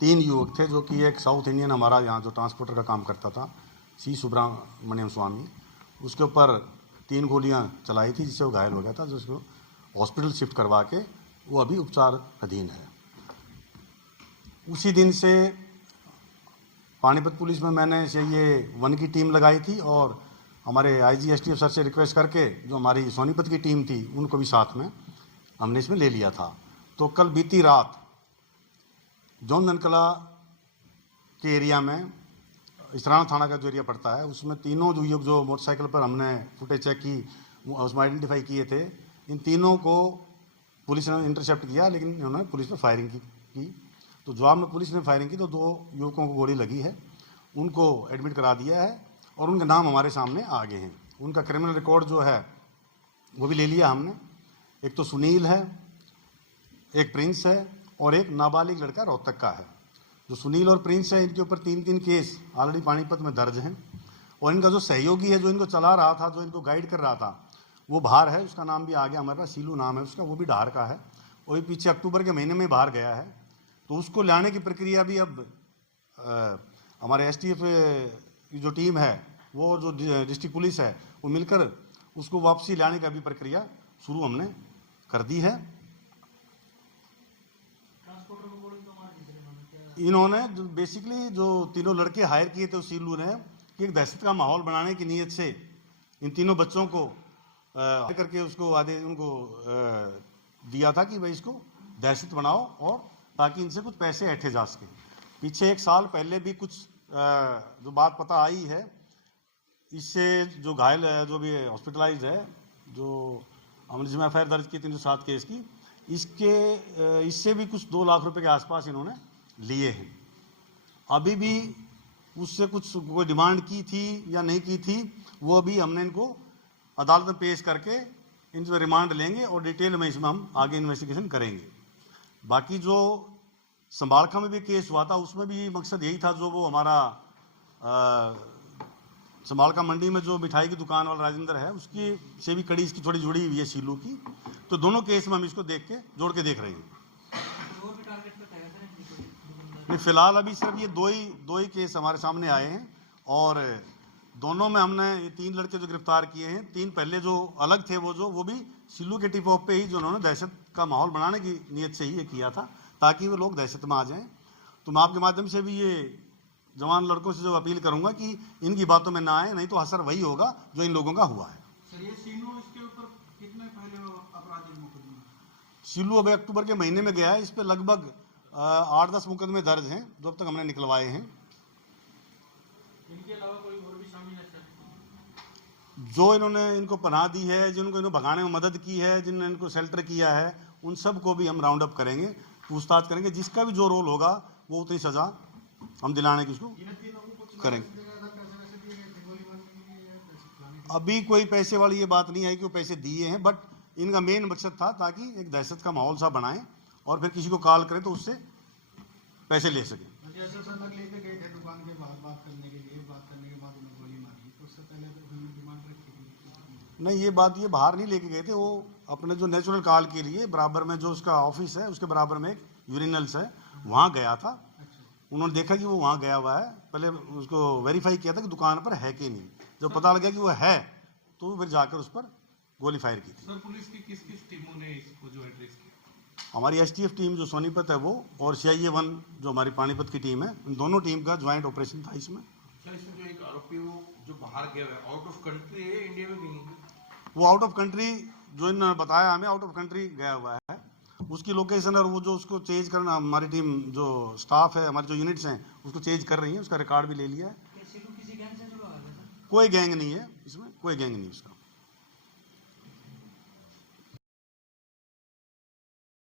3 युवक थे, जो कि एक साउथ इंडियन हमारा यहाँ जो ट्रांसपोर्टर का काम करता था, सी सुब्रमण्यम स्वामी, उसके ऊपर 3 गोलियां चलाई थी, जिससे वो घायल हो गया था, जिसको हॉस्पिटल शिफ्ट करवा के वो अभी उपचार अधीन है। उसी दिन से पानीपत पुलिस में मैंने ये 1 की टीम लगाई थी और हमारे आईजी एसटीएफ सर से रिक्वेस्ट करके जो हमारी सोनीपत की टीम थी उनको भी साथ में हमने इसमें ले लिया था। तो कल बीती रात जौन ननकला के एरिया में, इसराना थाना का जो एरिया पड़ता है, उसमें तीनों जो युवक जो मोटरसाइकिल पर हमने फुटेज चेक की, उसमें आइडेंटिफाई किए थे, इन तीनों को पुलिस ने इंटरसेप्ट किया, लेकिन इन्होंने पुलिस पर फायरिंग की। तो जवाब में पुलिस ने फायरिंग की तो 2 युवकों को गोली लगी है, उनको एडमिट करा दिया है और उनके नाम हमारे सामने आ गए हैं। उनका क्रिमिनल रिकॉर्ड जो है वो भी ले लिया हमने। एक तो सुनील है, एक प्रिंस है और एक नाबालिग लड़का रोहतक का है। जो सुनील और प्रिंस है, इनके ऊपर 3 केस ऑलरेडी पानीपत में दर्ज हैं और इनका जो सहयोगी है, जो इनको चला रहा था, जो इनको गाइड कर रहा था, वो बाहर है। उसका नाम भी आ गया हमारे पास, सीलू नाम है उसका, वो भी धार का है और ये पीछे अक्टूबर के महीने में बाहर गया है। तो उसको लाने की प्रक्रिया भी अब हमारे एसटीएफ की जो टीम है, वो जो डिस्ट्रिक्ट पुलिस है, वो मिलकर उसको वापसी लाने का भी प्रक्रिया शुरू हमने कर दी है। इन्होंने बेसिकली जो तीनों लड़के हायर किए थे उस सीलू ने, कि एक दहशत का माहौल बनाने की नीयत से इन तीनों बच्चों को करके उसको आदेश उनको दिया था कि भाई इसको दहशत बनाओ और ताकि इनसे कुछ पैसे ऐंठे जा सके। पीछे 1 साल पहले भी कुछ जो बात पता आई है, इससे जो घायल है, जो भी हॉस्पिटलाइज है, जो हमने जिसमें एफआईआर दर्ज की 307 केस की, इससे भी कुछ 2 लाख रुपए के आसपास इन्होंने लिए हैं। अभी भी उससे कुछ कोई डिमांड की थी या नहीं की थी, वो अभी हमने इनको अदालत में पेश करके इन पर रिमांड लेंगे और डिटेल में इसमें हम आगे इन्वेस्टिगेशन करेंगे। बाकी जो संभालखा में भी केस हुआ था, उसमें भी मकसद यही था, जो वो हमारा संभालखा मंडी में जो मिठाई की दुकान वाला राजेंद्र है, उसकी से भी कड़ी इसकी थोड़ी जुड़ी हुई है सीलू की। तो दोनों केस में हम इसको जोड़ के देख रहे हैं। नहीं, फिलहाल अभी सिर्फ ये दो ही केस हमारे सामने आए हैं और दोनों में हमने ये 3 लड़के जो गिरफ्तार किए हैं। 3 पहले जो अलग थे, वो भी सिल्लू के टिप ऑफ पे ही जो उन्होंने दहशत का माहौल बनाने की नीयत से ही ये किया था, ताकि वो लोग दहशत में आ जाएं। तो मैं आपके माध्यम से भी ये जवान लड़कों से जो अपील करूंगा कि इनकी बातों में ना आए, नहीं तो असर वही होगा जो इन लोगों का हुआ है। सर, ये सीलू, इसके ऊपर कितने पहले आपराधिक मुकदमे? सिल्लू अभी अक्टूबर के महीने में गया है, इस पर लगभग 8-10 मुकदमे दर्ज हैं जो अब तक हमने निकलवाए हैं। इनके अलावा कोई और भी शामिल है सर? जो इन्होंने इनको पनाह दी है, जिनको इन्होंने भगाने में मदद की है, जिन्होंने इनको शेल्टर किया है, उन सब को भी हम राउंड अप करेंगे, पूछताछ करेंगे। जिसका भी जो रोल होगा वो उतनी सजा हम दिलाने की उसको करेंगे। अभी कोई पैसे वाली ये बात नहीं है कि वो पैसे दिए हैं, बट इनका मेन मकसद था ताकि एक दहशत का माहौल सा बनाएं और फिर किसी को कॉल करें तो उससे पैसे ले सकें। लेके गए थे दुकान के बाहर बात करने के बाद उन्होंने गोली मारी, तो उससे पहले तो डिमांड रखी थी? नहीं, ये बाहर नहीं लेके गए थे, वो अपने जो नेचुरल कॉल के लिए बराबर में जो उसका ऑफिस है, उसके बराबर में एक यूरिनल्स है, वहाँ गया था। उन्होंने देखा कि वो वहाँ गया हुआ है, पहले उसको वेरीफाई किया था कि दुकान पर है कि नहीं। जब पता लगा कि वो है तो फिर जाकर उस पर गोली फायर की थी। सर, पुलिस की किस टीमों ने इसको जो एड्रेस किया? हमारी एसटीएफ टीम जो सोनीपत है वो, और सीआईए 1 जो हमारी पानीपत की टीम है, इन दोनों टीम का ज्वाइंट ऑपरेशन था इसमें। सर, इसमें जो एक आरोपी वो जो बाहर गया है, आउट ऑफ कंट्री है, इंडिया में कहीं? वो आउट ऑफ कंट्री, जो इन्होंने बताया हमें, आउट ऑफ कंट्री गया हुआ है। उसकी लोकेशन और वो जो उसको चेंज करना, हमारी टीम जो स्टाफ है, हमारी जो यूनिट्स हैं, उसको चेंज कर रही है। उसका रिकॉर्ड भी ले लिया है। किसी गैंग से जुड़ा है? कोई गैंग नहीं है इसमें, कोई गैंग नहीं उसका।